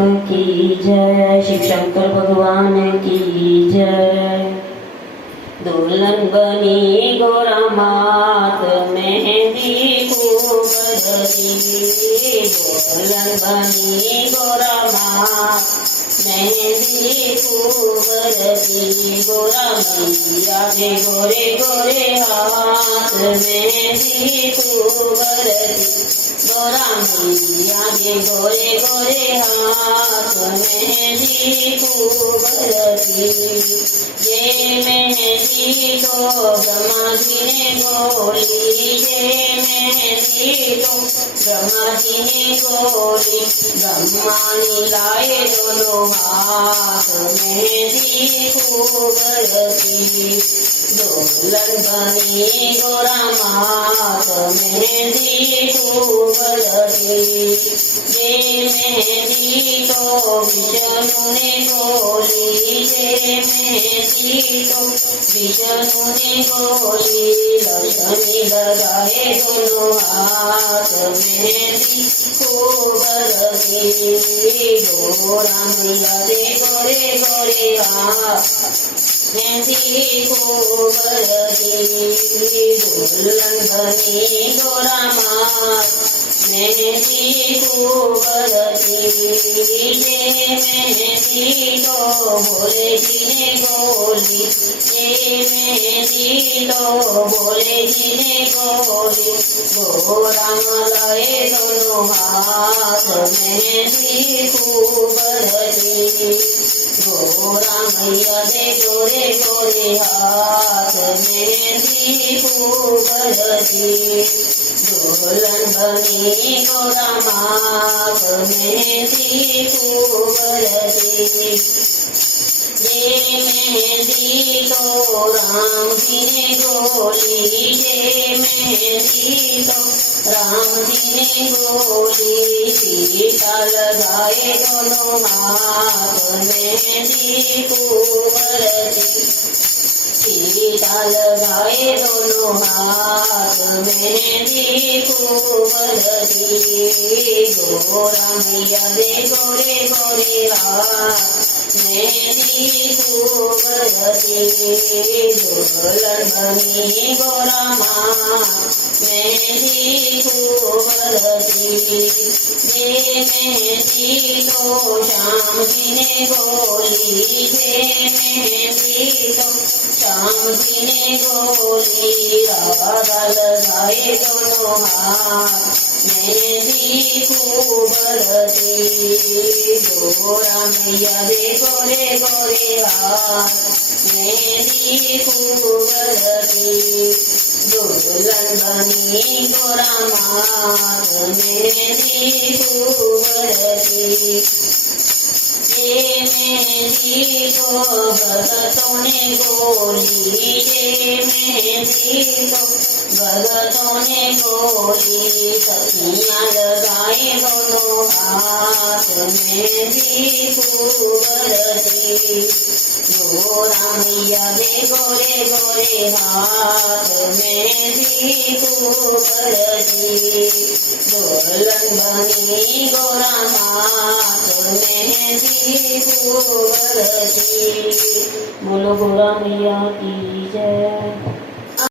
की जय। शिव शंकर भगवान की जय। दुल्हन बनी गोरा मात मेहंदी खूब रची। दुल्हन बनी गोरा मात मेहंदी खूब रची। गोरा मैया के गोरे गोरे हाथ मेहंदी खूब रची। गोरा मैया के गोरे गोरे हाथ मेहंदी खूब रची। ये मेहंदी तो ब्रह्मा जी ने बोली। ये मेहंदी तो ब्रह्मा जी ने बोली। ब्रह्मा ने लाए दोनों हाथ मेहंदी खूब रची। दुल्हन बनी गोरा मात मेहंदी खूब रची। ये मेहंदी तो विष्णु ने बोली। ये मेहंदी तो विष्णु ने बोली। लक्ष्मी लगाए दोनों हाथ मेहंदी खूब रची। गोरा मैया दे गोरे गोरे हाथ मेहंदी खूब रची। दुल्हन बनी गोरा मात मेहंदी खूब रची। ये मेहंदी तो भोले जी ने बोली। ये मेहंदी तो भोले जी ने बोली। गोरा लाए दोनों हाथ मेहंदी खूब रची। गोरा मैया दे गोरे गोरे हाथ मेहंदी खूब रची। दुल्हन बनी गोरा मात मेहंदी खूब रची। ये मेहंदी तो राम जी ने बोली। ये मेहंदी तो राम जी ने बोली। सीता लगाए दोनों हाथ मेहंदी खूब रची। सीता लगाए दोनों हाथ मेहंदी खूब रची। गोरा मैया दे गोरे गोरे हाथ मेहंदी खूब रची। दुल्हन बनी गोरा मात मेहंदी खूब रची। ये मेहंदी तो श्याम जी ने बोली। ये मेहंदी तो श्याम जी ने बोली। राधा लगाए दोनों हाथ मेहंदी खूब रची। गोरा मैया दे गोरे गोरे हाथ मेहंदी खूब रची। दुल्हन बनी गोरा मात मेहंदी खूब रची। ये मेहंदी तो भगतों ने बोली। ये मेहंदी तो भगतों ने बोली। सखियाँ लगाए दोनों हाथ मेहंदी खूब रची। गोरा मैया दे गोरे गोरे हाथ मेहंदी खूब रची। दुल्हन बनी गोरा मात मेहंदी खूब रची। बोलो गोरा मैया की जय।